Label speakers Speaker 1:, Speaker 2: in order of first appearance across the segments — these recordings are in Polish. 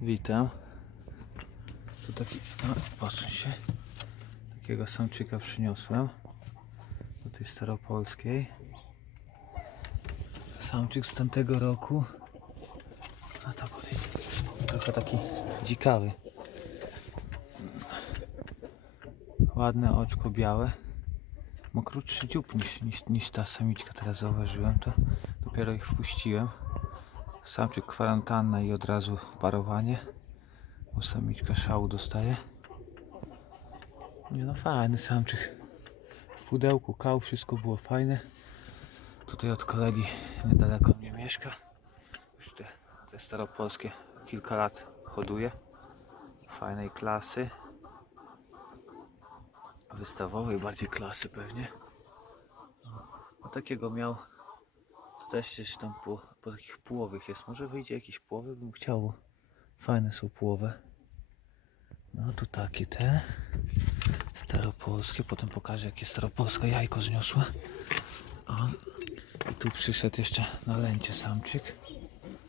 Speaker 1: Witam. Tu taki, no, posuń się. Takiego samczyka przyniosłem. Do tej staropolskiej. Samczyk z tamtego roku. A podejdzie. Trochę taki dzikawy. Ładne oczko białe. Ma krótszy dziób niż, niż, niż ta samiczka teraz zauważyłem to. Dopiero ich wpuściłem. Samczyk kwarantanna i od razu parowanie. Bo samiczka szału dostaje. Nie no fajny samczyk. W pudełku kał, wszystko było fajne. Tutaj od kolegi niedaleko mnie mieszka. Już te, te staropolskie kilka lat hoduje. Fajnej klasy. Wystawowej bardziej klasy pewnie. No takiego miał też gdzieś tam po, po takich połowych jest. Może wyjdzie jakiś połowy, bym chciał. Fajne są połowe. No tu takie te. Staropolskie. Potem pokażę jakie staropolskie jajko zniosła. O. I tu przyszedł jeszcze na lęcie samczyk.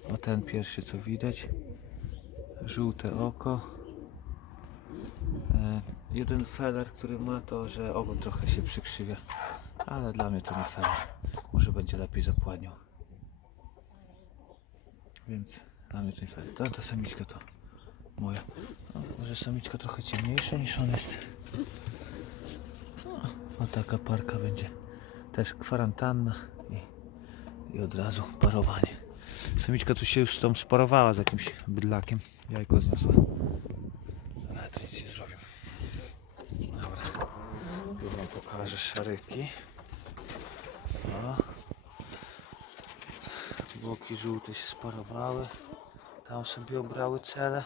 Speaker 1: O ten pierwszy co widać. Żółte oko. E, jeden feller, który ma to, że ogon trochę się przykrzywia. Ale dla mnie to nie feller. Może będzie lepiej zapładniał. Więc to nie feller. Ta, ta samiczka to moja. No, może samiczka trochę ciemniejsza niż on jest. No, o taka parka będzie. Też kwarantanna i, i od razu parowanie. Samiczka tu się już tam sparowała z jakimś bydlakiem. Jajko zniosła. Ale to nic nie zrobię. Dobra. Tu wam pokażę szaryki. Boki żółte się sparowały. Tam sobie obrały cele.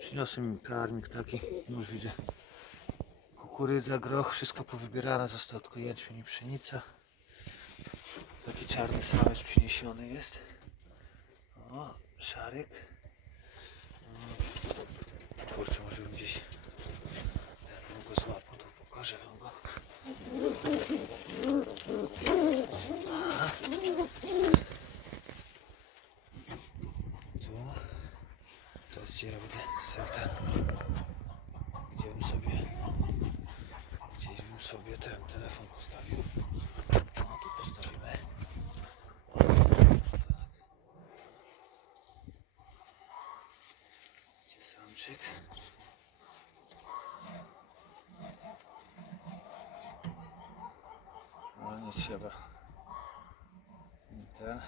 Speaker 1: Przyniosłem im karmik taki. Już widzę. Kukurydza, groch, wszystko powybierane. Został tylko jęczmień i pszenica. Taki czarny samiec przyniesiony jest. O, szaryk. O, Kurczę, może bym gdzieś ten go złapał, to pokażę wam. Teraz będę sobie ten... Gdzie bym sobie... Gdzieś bym sobie ten telefon postawił. No tu postawimy. Tak. Gdzie samczyk? No nie trzeba. I Ten.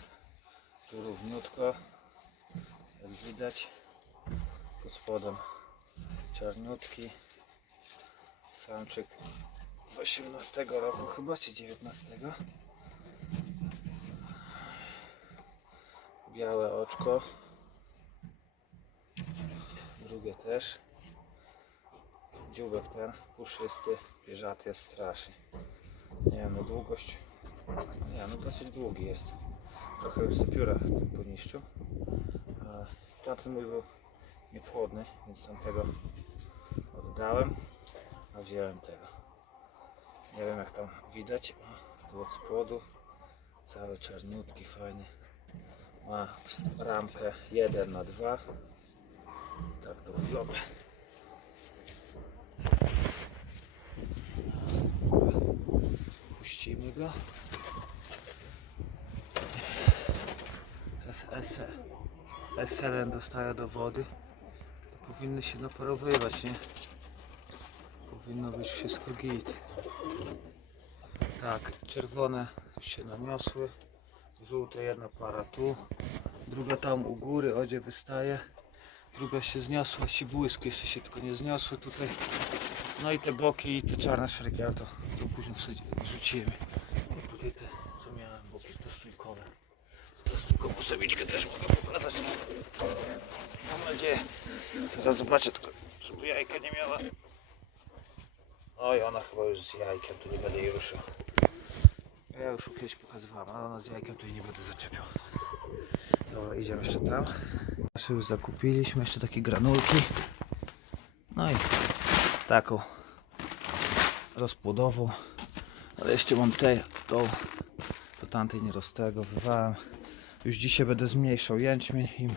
Speaker 1: Tu równiutko. Jak widać. Pod spodem czarniutki. Samczyk z 18 roku chyba, czy 19. Białe oczko. Drugie też. Dziubek ten, puszysty, pierzaty jest strasznie. Nie wiem, no długość. Nie, no dosyć długi jest. Trochę już sobie pióra tym. A Tamten mój był niepłodny, więc tamtego oddałem, a wziąłem tego. Nie wiem jak tam widać. Tu od spodu cały czarniutki, fajny. Ma ramkę 1 na 2 Tak to wygląda. Puścimy go. Teraz SE. SLN dostaje do wody. To powinny się naparowywać, nie? Powinno być wszystko git. Tak, czerwone się naniosły. Żółte jedna para tu. Druga tam u góry, odzie wystaje. Druga się zniosła, się błysk jeszcze się tylko nie zniosły tutaj. No i te boki i te czarne szeregi, ale to, to później wrzucimy. I tutaj te, co miałem, boki te stójkowe. Te stójkową samiczkę też mogę pokazać. Mam nadzieję. Zaraz zobaczę tylko, żeby jajka nie miała. Oj, ona chyba już z jajkiem, tu nie będę jej ruszał. Ja już kiedyś pokazywałem, ale ona z jajkiem tu nie będę zaczepiał. Dobra, idziemy jeszcze tam. Nasze już zakupiliśmy, jeszcze takie granulki. No i taką rozpłodową. Ale jeszcze mam te, tą, to tamtej nie roztegowywałem. Już dzisiaj będę zmniejszał jęczmień im.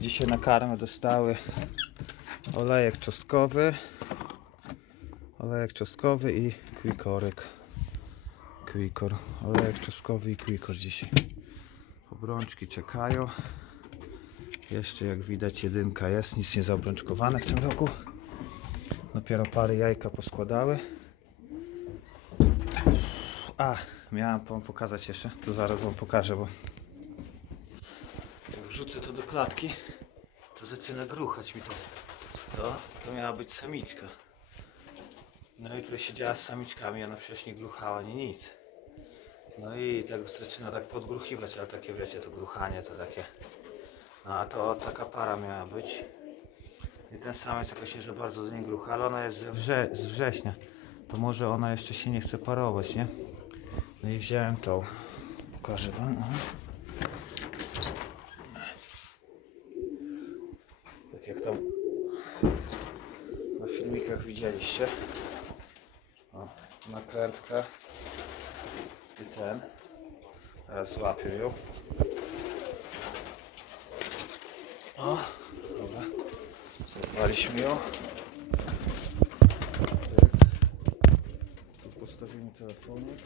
Speaker 1: Dzisiaj na karmę dostały olejek czosnkowy, olejek czosnkowy i kwikorek. Kwikor, olejek czosnkowy i kwikor dzisiaj. Obrączki czekają. Jeszcze jak widać jedynka jest, nic nie zaobrączkowane w tym roku. Dopiero parę jajka poskładały. A, miałem wam pokazać jeszcze, to zaraz wam pokażę, bo jak wrzucę to do klatki, to zaczyna gruchać mi to. To, to miała być samiczka. No i tu siedziała z samiczkami, ona przecież nie gruchała, ani nic. No i tak zaczyna tak podgruchiwać, ale takie wiecie, to gruchanie to takie. No a to taka para miała być. I ten samiec jakoś nie za bardzo do niej grucha, ale ona jest ze wrze z września. To może ona jeszcze się nie chce parować, nie? No i wziąłem tą. Pokażę wam. o. Tak jak tam na filmikach widzieliście. O, nakrętka i ten. Teraz złapię ją. O, dobra. Złapaliśmy ją. Tak. Tu postawimy telefonik.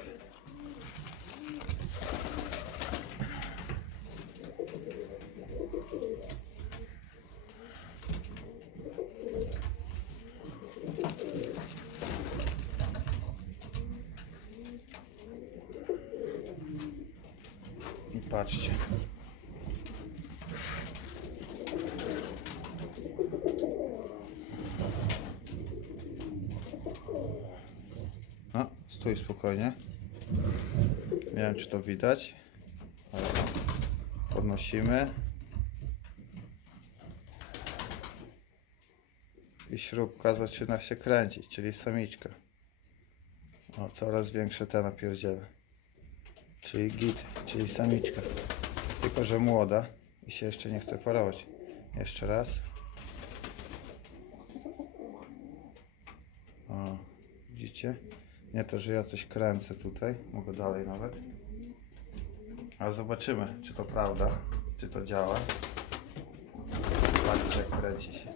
Speaker 1: I patrzcie. No, stój spokojnie. Nie wiem, czy to widać. Podnosimy. I śrubka zaczyna się kręcić, czyli samiczka. O, coraz większe te napierdziele. Czyli git, czyli samiczka. Tylko, że młoda i się jeszcze nie chce parować. Jeszcze raz. O, widzicie? Nie to, że ja coś kręcę tutaj. Mogę dalej nawet. Ale zobaczymy, czy to prawda, czy to działa. Patrzcie, jak kręci się.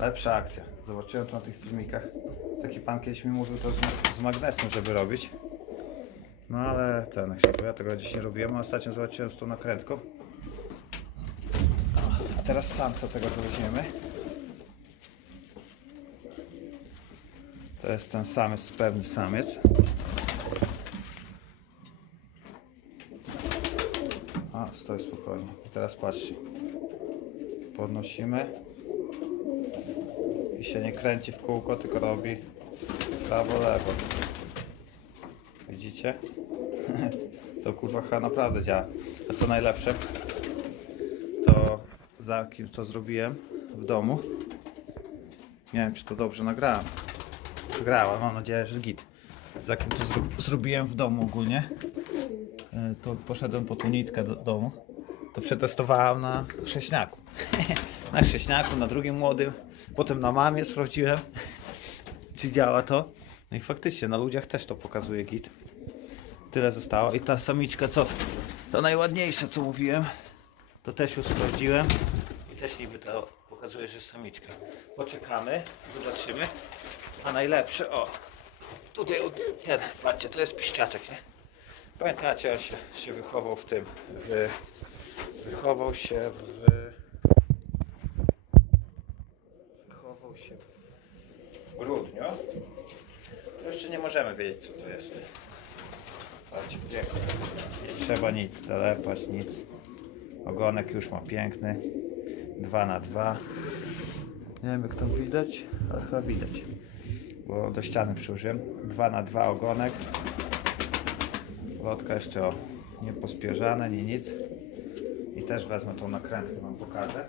Speaker 1: Lepsza akcja. Zobaczyłem to na tych filmikach. Taki pan kiedyś mi mówił to z, z magnesem, żeby robić. No ale ten, jak się to ja tego dziś nie robiłem, a ostatnio zobaczyłem z tą nakrętką. A teraz sam co tego weźmiemy. To jest ten samiec, pewny samiec. A, stoi spokojnie. I teraz patrzcie. Podnosimy. I się nie kręci w kółko, tylko robi prawo, lewo. Widzicie? To kurwa chyba naprawdę działa. A co najlepsze, to za kim to zrobiłem w domu. Nie wiem, czy to dobrze nagrałem. Grałem, mam nadzieję, że git. Za kim to zro zrobiłem w domu ogólnie. E, To poszedłem po tą nitkę do domu. To przetestowałem na chrześniaku. na chrześniaku, na drugim młodym. Potem na mamie sprawdziłem, czy działa to. No i faktycznie na ludziach też to pokazuje git. Tyle zostało. I ta samiczka, co to najładniejsza, co mówiłem, to też już sprawdziłem. I też niby to pokazuje, że samiczka. Poczekamy, zobaczymy. A najlepsze, o, tutaj ten, patrzcie, to jest piszczaczek, nie? Pamiętacie, on się, się wychował w tym, w, wychował się w, wychował się w grudniu. To jeszcze nie możemy wiedzieć, co to jest. Patrzcie, pięknie. Nie trzeba nic telepać, nic. Ogonek już ma piękny. 2 na 2 Nie wiem jak tam widać, ale chyba widać. Bo do ściany przyłożyłem. 2 na 2 ogonek. Lotka jeszcze o, nie pospierzane, nie nic. I też wezmę tą nakrętkę, wam pokażę.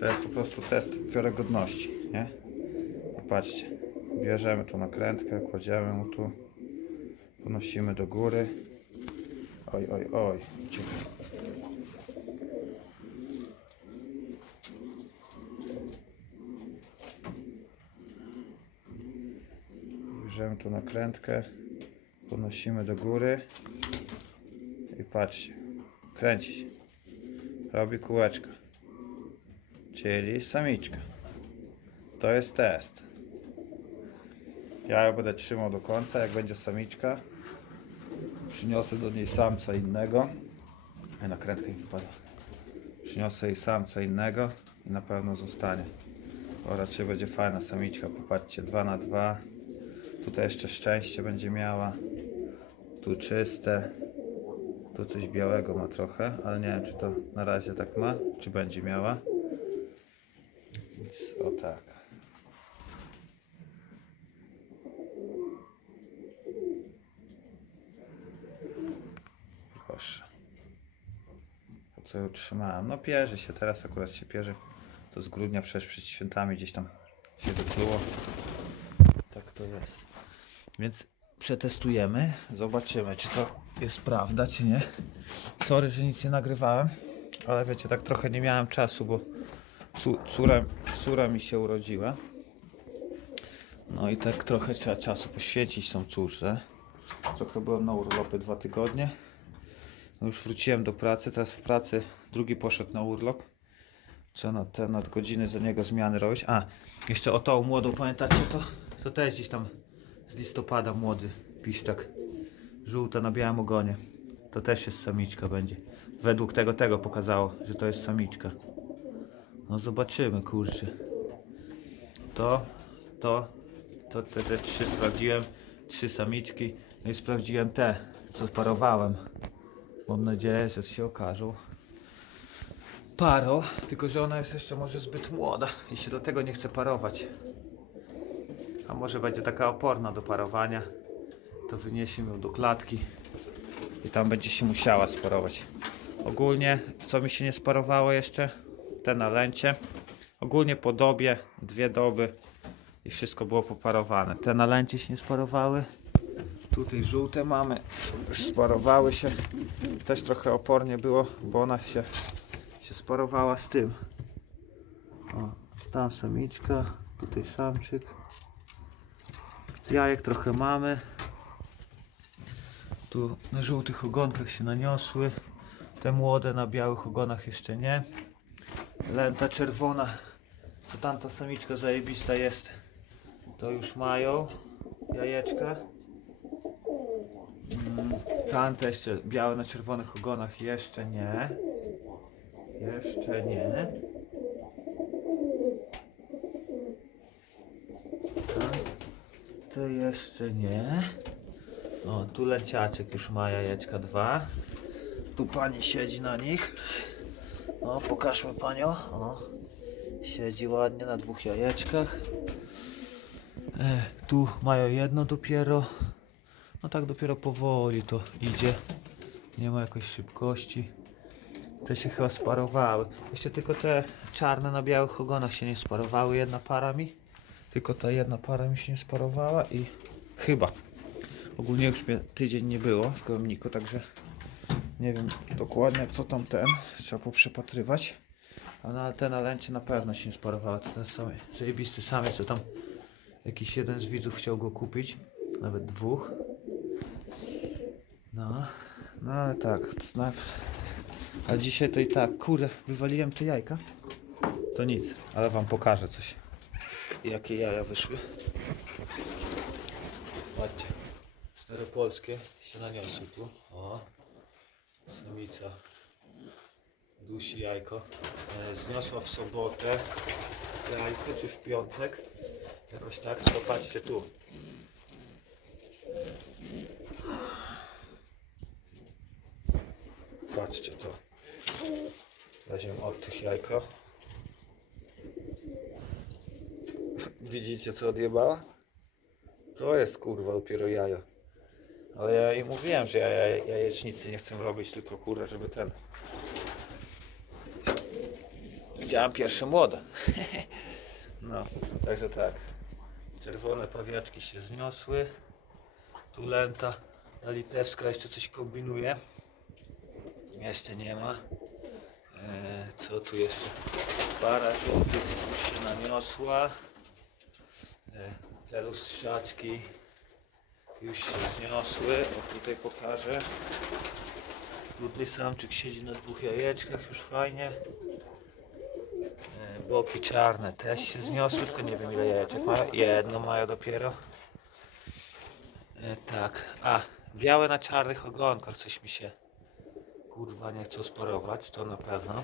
Speaker 1: To jest po prostu test wiarygodności, nie? I patrzcie, bierzemy tą nakrętkę, kładziemy mu tu, ponosimy do góry. Oj, oj, oj. Bierzemy tu nakrętkę, podnosimy do góry i patrzcie, kręci się, robi kółeczka, czyli samiczka. To jest test. Ja ją będę trzymał do końca, jak będzie samiczka, przyniosę do niej samca innego, Ej, nakrętka mi wypada, przyniosę jej samca innego i na pewno zostanie. Bo raczej będzie fajna samiczka, popatrzcie, 2 na 2 Tutaj jeszcze szczęście będzie miała. Tu czyste. Tu coś białego ma trochę, ale nie wiem czy to na razie tak ma, czy będzie miała. Więc o tak. Ją trzymałem? No pierze się, teraz akurat się pierze. To z grudnia przecież przed świętami gdzieś tam się wykluło. Tak to jest. Więc przetestujemy, zobaczymy, czy to jest prawda, czy nie. Sorry, że nic nie nagrywałem, ale wiecie, tak trochę nie miałem czasu, bo córa, córa mi się urodziła. No i tak trochę trzeba czasu poświęcić tą córze. Trochę byłem na urlopie dwa tygodnie. No już wróciłem do pracy, teraz w pracy drugi poszedł na urlop. Trzeba na te nadgodziny za niego zmiany robić. A, jeszcze o tą młodą, pamiętacie to? To też gdzieś tam z listopada młody piszczak. Żółta na białym ogonie. To też jest samiczka będzie. Według tego tego pokazało, że to jest samiczka. No zobaczymy, kurczę. To, to, to te, te trzy sprawdziłem. Trzy samiczki. No i sprawdziłem te, co parowałem. Mam nadzieję, że się okażą paro, tylko że ona jest jeszcze może zbyt młoda i się do tego nie chce parować. A może będzie taka oporna do parowania, to wyniesiemy ją do klatki i tam będzie się musiała sparować. Ogólnie, co mi się nie sparowało jeszcze, te nalęcie. Ogólnie po dobie, dwie doby i wszystko było poparowane. Te nalęcie się nie sparowały. Tutaj żółte mamy, już sparowały się. Też trochę opornie było, bo ona się się sparowała z tym. O, tam samiczka, tutaj samczyk. Jajek trochę mamy. Tu na żółtych ogonkach się naniosły. Te młode na białych ogonach jeszcze nie. Lenta czerwona, co tamta samiczka zajebista jest, to już mają jajeczka. Tamte jeszcze białe na czerwonych ogonach jeszcze nie. Jeszcze nie. To jeszcze nie. O, tu leciaczek już ma jajeczka dwa. Tu pani siedzi na nich. O, pokażmy panią. O, siedzi ładnie na dwóch jajeczkach. E, tu mają jedno dopiero. Tak dopiero powoli to idzie. Nie ma jakiejś szybkości. Te się chyba sparowały. Jeszcze tylko te czarne na białych ogonach się nie sparowały. Jedna para mi. Tylko ta jedna para mi się nie sparowała i chyba. Ogólnie już mnie tydzień nie było w gołębniku, także nie wiem dokładnie co tam ten. Trzeba poprzepatrywać. A na te nalęcie na pewno się nie sparowały. To ten sam zajebisty samiec, co tam jakiś jeden z widzów chciał go kupić. Nawet dwóch. No, no ale tak, snap. A dzisiaj to i tak, kurde, wywaliłem te jajka. To nic, ale wam pokażę coś. Jakie jaja wyszły. Patrzcie, staropolskie się naniosły tu. O, samica dusi jajko. E, zniosła w sobotę jajko, czy w piątek. Jakoś tak, to patrzcie tu. Patrzcie to. Weźmiemy od tych jajko. Widzicie co odjebała? To jest kurwa dopiero jajo. Ale ja jej mówiłem, że ja jaj- jajecznicy nie chcę robić, tylko kurwa, żeby ten. Widziałem pierwsze młode. No, także tak. Czerwone pawiaczki się zniosły. Tu lenta, ta litewska jeszcze coś kombinuje. Jeszcze nie ma. E, co tu jeszcze? Para żółtych już się. E, te lustrzaczki już się zniosły. O tutaj pokażę. Tutaj samczyk siedzi na dwóch jajeczkach, już fajnie. E, Boki czarne też się zniosły, tylko nie wiem ile jajeczek mają. Jedno mają dopiero. E, tak, a białe na czarnych ogonkach coś mi się kurwa nie chcą sparować, to na pewno.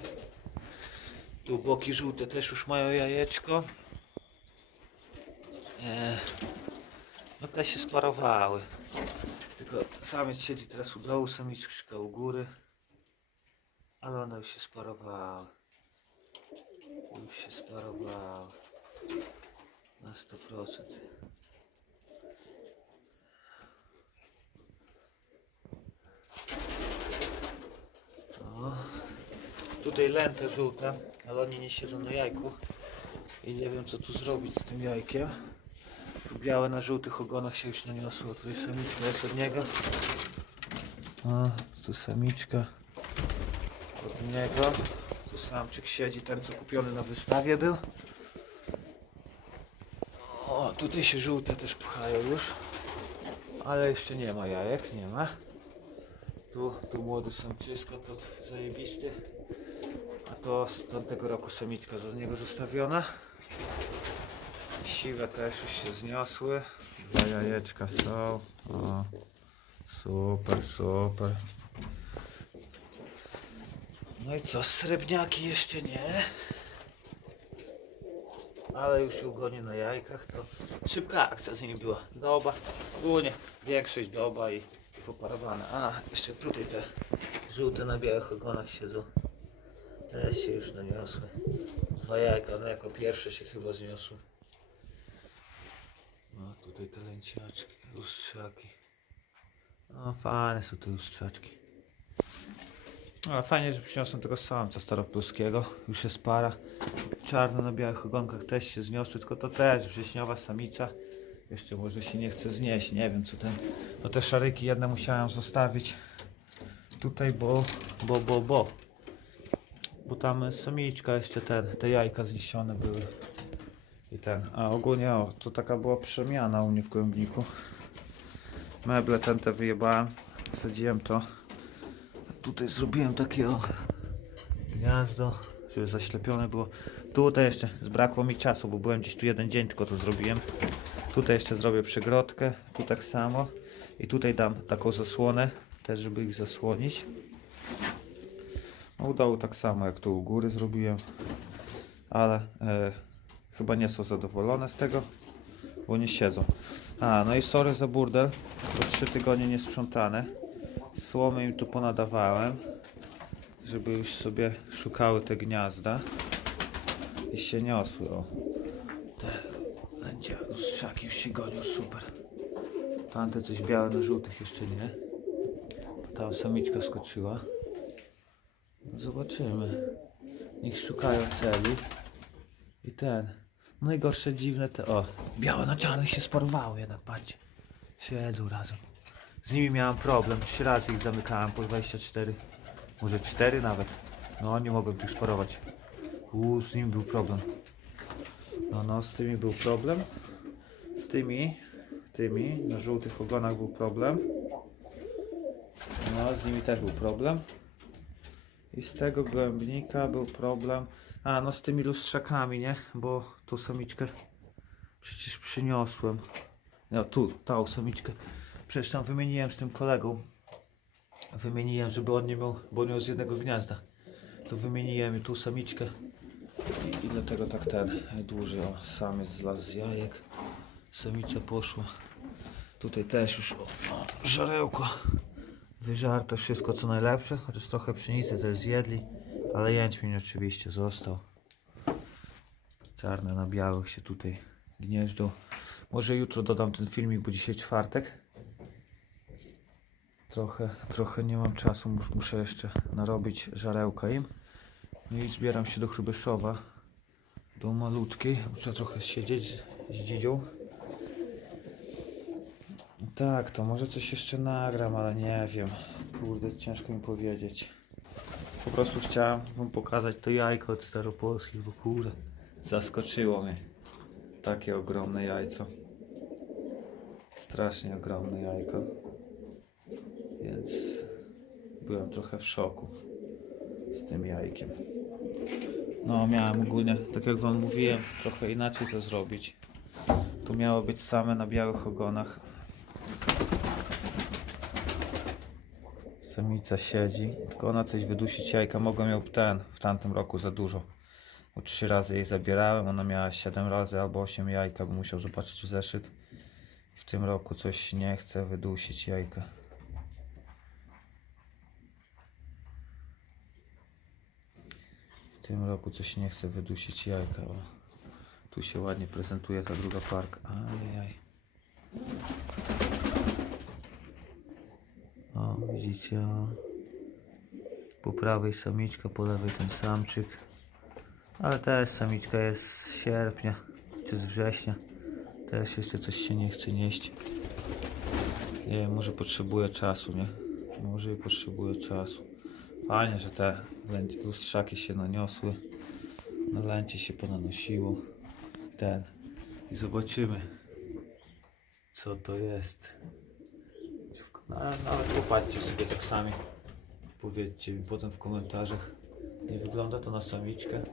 Speaker 1: Tu boki żółte też już mają jajeczko. E, no te się sparowały. Tylko samiec siedzi teraz u dołu, samiczka u góry. Ale one już się sparowały. Już się sparowały. Na 100%. O. Tutaj lente żółte, ale oni nie siedzą na jajku. I nie wiem co tu zrobić z tym jajkiem. Białe na żółtych ogonach się już naniosło. Tutaj samiczka jest od niego. O, tu samiczka od niego. Tu samczyk siedzi, ten co kupiony na wystawie był. O, tutaj się żółte też pchają już. Ale jeszcze nie ma jajek, nie ma. Tu, tu młody samczysko, to zajebisty. To z tamtego roku samiczka z niego zostawiona. Siwe też już się zniosły. Dwa jajeczka są. O, super, super. No i co, srebrniaki jeszcze nie. Ale już się ugonię na jajkach, to szybka akcja z nimi była. Doba, ogólnie większość doba i, i poparowane. A, jeszcze tutaj te żółte na białych ogonach siedzą. Też się już naniosły. Dwa jajka, one jako pierwsze się chyba zniosły. No tutaj te lęciaczki, lustrzaki. No fajne są te lustrzaczki. Ale fajnie, że przyniosłem tego samca staropluskiego. Już jest para. Czarne na białych ogonkach też się zniosły, tylko to też wrześniowa samica. Jeszcze może się nie chce znieść, nie wiem co ten. No te szaryki jedne musiałem zostawić tutaj, bo, bo, bo, bo. Bo tam samiczka jeszcze ten, te jajka zniesione były. I ten, a ogólnie o, to taka była przemiana u mnie w głębniku. Meble ten te wyjebałem, sadziłem to. Tutaj zrobiłem takie o gniazdo, żeby zaślepione było. Tutaj jeszcze zbrakło mi czasu, bo byłem gdzieś tu jeden dzień tylko to zrobiłem. Tutaj jeszcze zrobię przygrodkę, tu tak samo. I tutaj dam taką zasłonę, też żeby ich zasłonić. No u dołu tak samo jak tu u góry zrobiłem. Ale e, chyba nie są zadowolone z tego, bo nie siedzą. A, no i sorry za burdel, bo 3 tygodnie nie sprzątane. Słomy im tu ponadawałem, żeby już sobie szukały te gniazda i się niosły. O. Te lęcia, lustrzaki już się gonią, super. Tamte coś białe na żółtych jeszcze nie. Tam samiczka skoczyła. No Zobaczymy. Niech szukają celi. I ten. Najgorsze dziwne te. O, białe na czarnych się sparowały jednak, patrzcie. Siedzą razem. Z nimi miałem problem. Trzy razy ich zamykałem po 24. Może 4 nawet. No nie mogłem tych sparować. Uuu, z nimi był problem. No, no, z tymi był problem. Z tymi, tymi, na żółtych ogonach był problem. No, z nimi też był problem. I z tego głębnika był problem. A, no z tymi lustrzakami, nie? Bo tą samiczkę przecież przyniosłem. No tu, tą samiczkę. Przecież tam wymieniłem z tym kolegą. Wymieniłem, żeby on nie miał, bo miał z jednego gniazda. To wymieniłem i tą samiczkę. I, i dlatego tak ten dłużej. O, samiec zlazł z jajek. Samica poszła. Tutaj też już o, o, żarełko. Wyżarte wszystko co najlepsze, chociaż trochę pszenicy też zjedli, ale jęczmień oczywiście został. Czarne na białych się tutaj gnieżdżą. Może jutro dodam ten filmik, bo dzisiaj czwartek. Trochę, trochę nie mam czasu, mus- muszę jeszcze narobić żarełka im. No i zbieram się do Chrubeszowa, do malutkiej. Muszę trochę siedzieć z dzidzią. Tak, to może coś jeszcze nagram, ale nie wiem. Kurde, ciężko mi powiedzieć. Po prostu chciałem wam pokazać to jajko od staropolskich, bo kurde, zaskoczyło mnie. Takie ogromne jajco. Strasznie ogromne jajko. Więc byłem trochę w szoku z tym jajkiem. No, miałem ogólnie, tak jak wam mówiłem, trochę inaczej to zrobić. To miało być same na białych ogonach. Samica siedzi, tylko ona coś wydusić jajka. Mogłem ją ten w tamtym roku za dużo. Bo trzy razy jej zabierałem, ona miała 7 razy albo 8 jajka, bo musiał zobaczyć w zeszyt. W tym roku coś nie chce wydusić jajka. W tym roku coś nie chce wydusić jajka. O. Tu się ładnie prezentuje ta druga parka. Ajajaj. O, widzicie, o. Po prawej samiczka, po lewej ten samczyk. Ale też samiczka jest z sierpnia, czy z września. Też jeszcze coś się nie chce nieść. Nie wiem, może potrzebuje czasu, nie? Może potrzebuje czasu. Fajnie, że te lustrzaki się naniosły. Na lęcie się ponanosiło. Ten. I zobaczymy, co to jest. No, nawet popatrzcie sobie tak sami. Powiedzcie mi potem w komentarzach. Nie wygląda to na samiczkę. Nie?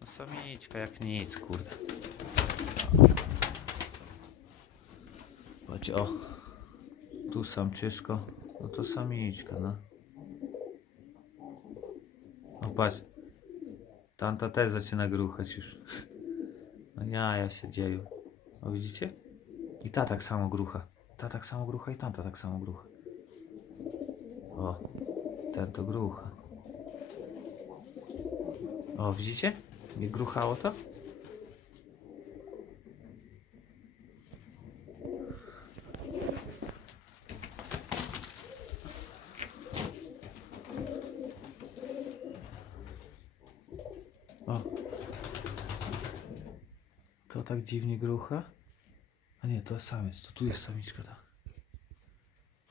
Speaker 1: No jak nic, kurde. Patrzcie, o. Tu samczyszko. No to samiczka, no. O patrz. Tamta też zaczyna gruchać już. No jaja się dzieją. O widzicie? I ta tak samo grucha. Ta tak samo grucha i tamta tak samo grucha. O, ten to grucha. O, widzicie? Nie gruchało to? O. To tak dziwnie grucha? To jest samiec, to tu jest samiczka ta.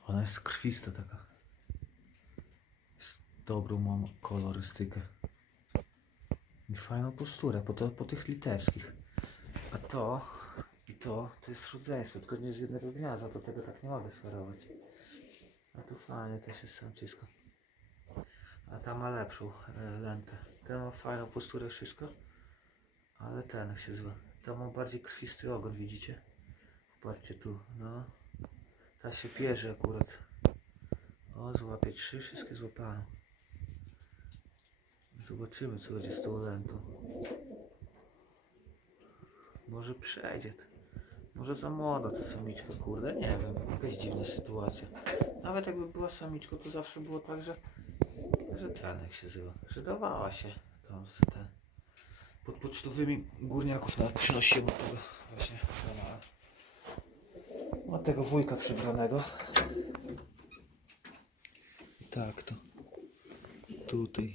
Speaker 1: Ona jest krwista taka. Jest dobrą mam kolorystykę. I fajną posturę, po, to, po tych litewskich. A to i to, to jest rodzeństwo, tylko nie z jednego gniazda, to tego tak nie mogę sferować. A tu fajnie też jest samczysko. A ta ma lepszą e, lękę. Ten ma fajną posturę, wszystko. Ale ten się zwa. Ta ma bardziej krwisty ogon, widzicie? Patrzcie tu, no. Ta się pierze akurat. O, złapie trzy, wszystkie złapano. Zobaczymy, co będzie z tą lentą. Może przejdzie. Może za młoda ta samiczka, kurde, nie wiem. Jakaś dziwna sytuacja. Nawet jakby była samiczką, to zawsze było tak, że, że ten, jak się nazywa, że dawała się tam, ten. Pod pocztowymi górniaków nawet przynosiłem od tego właśnie Od tego wujka przybranego. I tak to. Tutaj.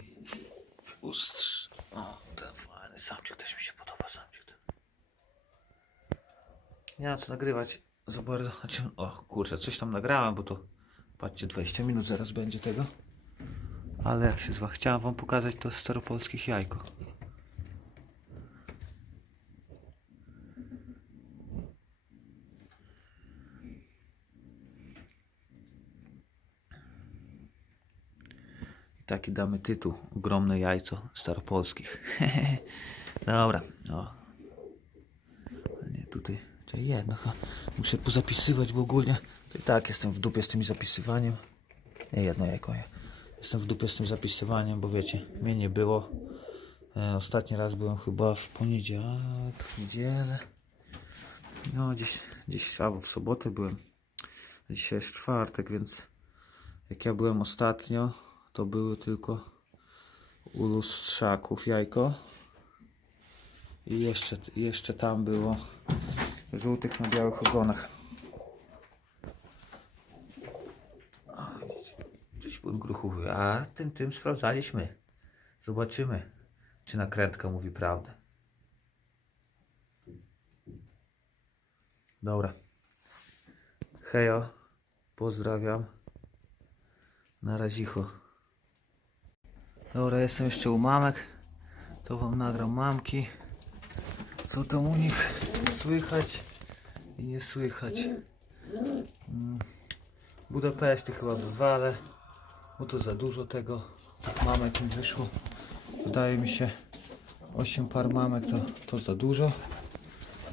Speaker 1: Ustrz. O, ten fajny samczyk też mi się podoba, samczyk. ten. Nie mam co nagrywać za bardzo. Znaczy, o kurczę, coś tam nagrałem, bo to patrzcie, 20 minut zaraz będzie tego. Ale jak się zwa, chciałem wam pokazać to staropolskich jajko. Taki damy tytuł. Ogromne jajco staropolskich. Dobra. O. Ale Nie, tutaj. Czekaj, jedno. Muszę pozapisywać, bo ogólnie to i tak jestem w dupie z tym zapisywaniem. Nie, jedno jajko. je. Jestem w dupie z tym zapisywaniem, bo wiecie, mnie nie było. E, ostatni raz byłem chyba w poniedziałek, w niedzielę. No, gdzieś, gdzieś albo w sobotę byłem. Dzisiaj jest czwartek, więc jak ja byłem ostatnio, to były tylko u lustrzaków jajko. I jeszcze, jeszcze tam było żółtych na białych ogonach. Gdzieś byłem gruchowy, a tym tym sprawdzaliśmy. Zobaczymy, czy nakrętka mówi prawdę. Dobra. Hejo, pozdrawiam. Na razicho. Dobra, jestem jeszcze u mamek. To wam nagram mamki. Co tam u nich słychać i nie słychać. Mm. Budapeszty chyba wywalę, bo to za dużo tego. Mamek mi wyszło. Wydaje mi się 8 par mamek to, to za dużo.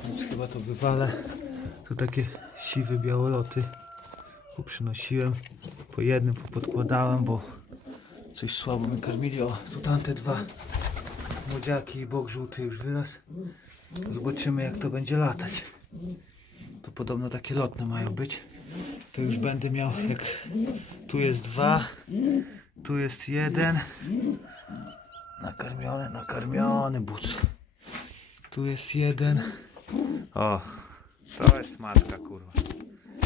Speaker 1: Więc chyba to wywalę. Tu takie siwe białoloty poprzynosiłem. Po jednym podkładałem, bo coś słabo mi karmili. O, tu tamte dwa młodziaki i bok żółty już wyraz. Zobaczymy jak to będzie latać. To podobno takie lotne mają być. To już będę miał jak tu jest dwa, tu jest jeden. Nakarmiony, nakarmiony but. Tu jest jeden. O, to jest matka kurwa.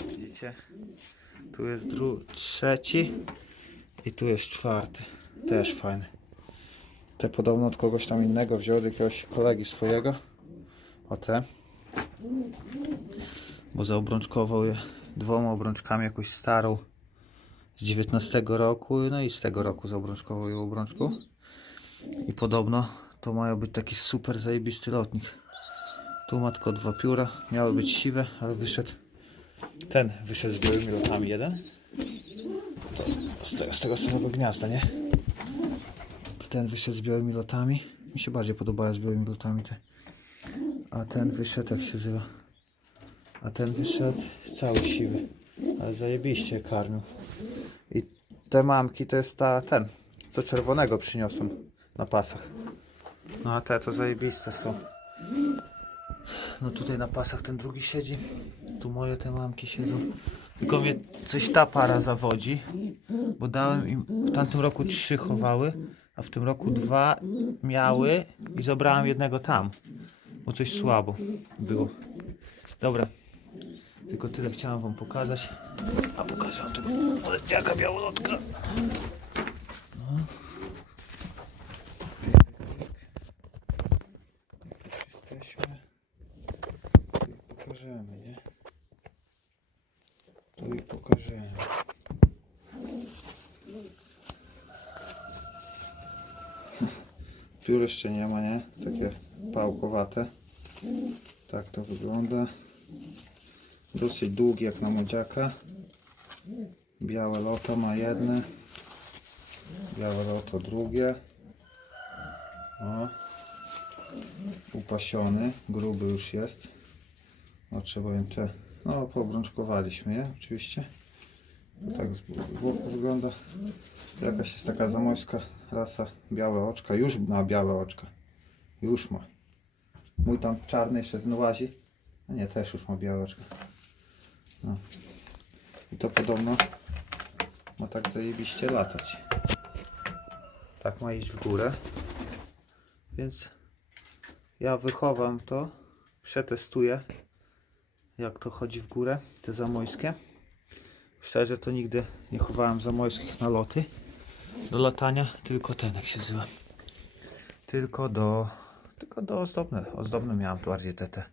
Speaker 1: Widzicie? Tu jest dru- trzeci i tu jest czwarty. Też fajny. Te podobno od kogoś tam innego wziął, od jakiegoś kolegi swojego. O te. Bo zaobrączkował je dwoma obrączkami jakąś starą z 19 roku, no i z tego roku zaobrączkował ją obrączką. I podobno to mają być taki super zajebisty lotnik. Tu ma tylko dwa pióra, miały być siwe, ale wyszedł ten, wyszedł z białymi lotami jeden. Z, z tego samego gniazda, nie? Ten wyszedł z białymi lotami. Mi się bardziej podobają z białymi lotami te. A ten wyszedł, jak się nazywa? A ten wyszedł cały siwy. Ale zajebiście karmił. I te mamki to jest ta, ten, co czerwonego przyniosłem na pasach. No a te to zajebiste są. No tutaj na pasach ten drugi siedzi. Tu moje te mamki siedzą. Tylko mnie coś ta para zawodzi. Bo dałem im, w tamtym roku trzy chowały, a w tym roku dwa miały i zabrałem jednego tam. Bo coś słabo było. Dobra. Tylko tyle chciałem wam pokazać. A pokażę wam tego jaka białolotka. No. Jak jesteśmy. To ich pokażemy, nie? To ich pokażemy. Piór jeszcze nie ma, nie? Takie pałkowate. Tak to wygląda. Dosyć długi jak na młodziaka. Białe loto ma jedne. Białe loto drugie. O. Upasiony. Gruby już jest. No trzeba im te... No poobrączkowaliśmy je oczywiście. Tak z boku wygląda. Jakaś jest taka zamojska rasa. Białe oczka. Już ma białe oczka. Już ma. Mój tam czarny jeszcze ten łazi. A nie, też już ma białe oczka. No. I to podobno ma tak zajebiście latać. Tak ma iść w górę. Więc ja wychowam to, przetestuję jak to chodzi w górę, te zamojskie. Szczerze to nigdy nie chowałem zamojskich na loty do latania, tylko ten jak się nazywa. Tylko do tylko do ozdobne. Ozdobne miałem bardziej te, te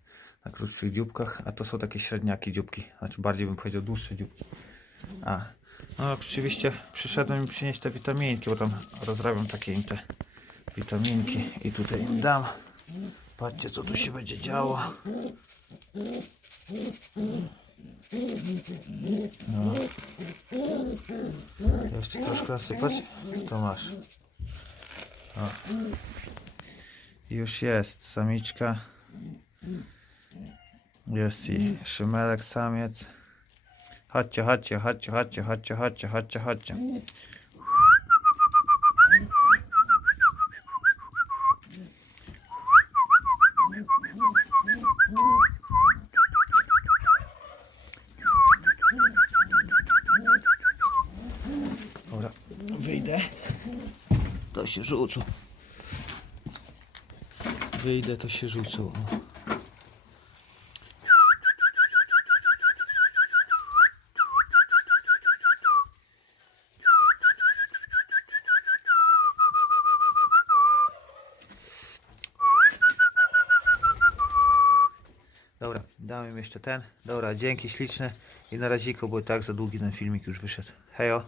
Speaker 1: na krótszych dzióbkach, a to są takie średniaki dzióbki, znaczy bardziej bym powiedział dłuższe dzióbki. A, no oczywiście przyszedłem im przynieść te witaminki, bo tam rozrabiam takie im te witaminki i tutaj im dam. Patrzcie co tu się będzie działo. No. Jeszcze troszkę nasypać? To masz. O. Już jest samiczka. Jest i szymelek samiec. Chodźcie, chodźcie, chodźcie, chodźcie, chodźcie, chodźcie, chodźcie. Dobra, wyjdę. To się rzucą. Wyjdę, to się rzucą. Dobra, dałem jeszcze ten. Dobra, dzięki śliczne i na razie, bo i tak za długi ten filmik już wyszedł. Hejo.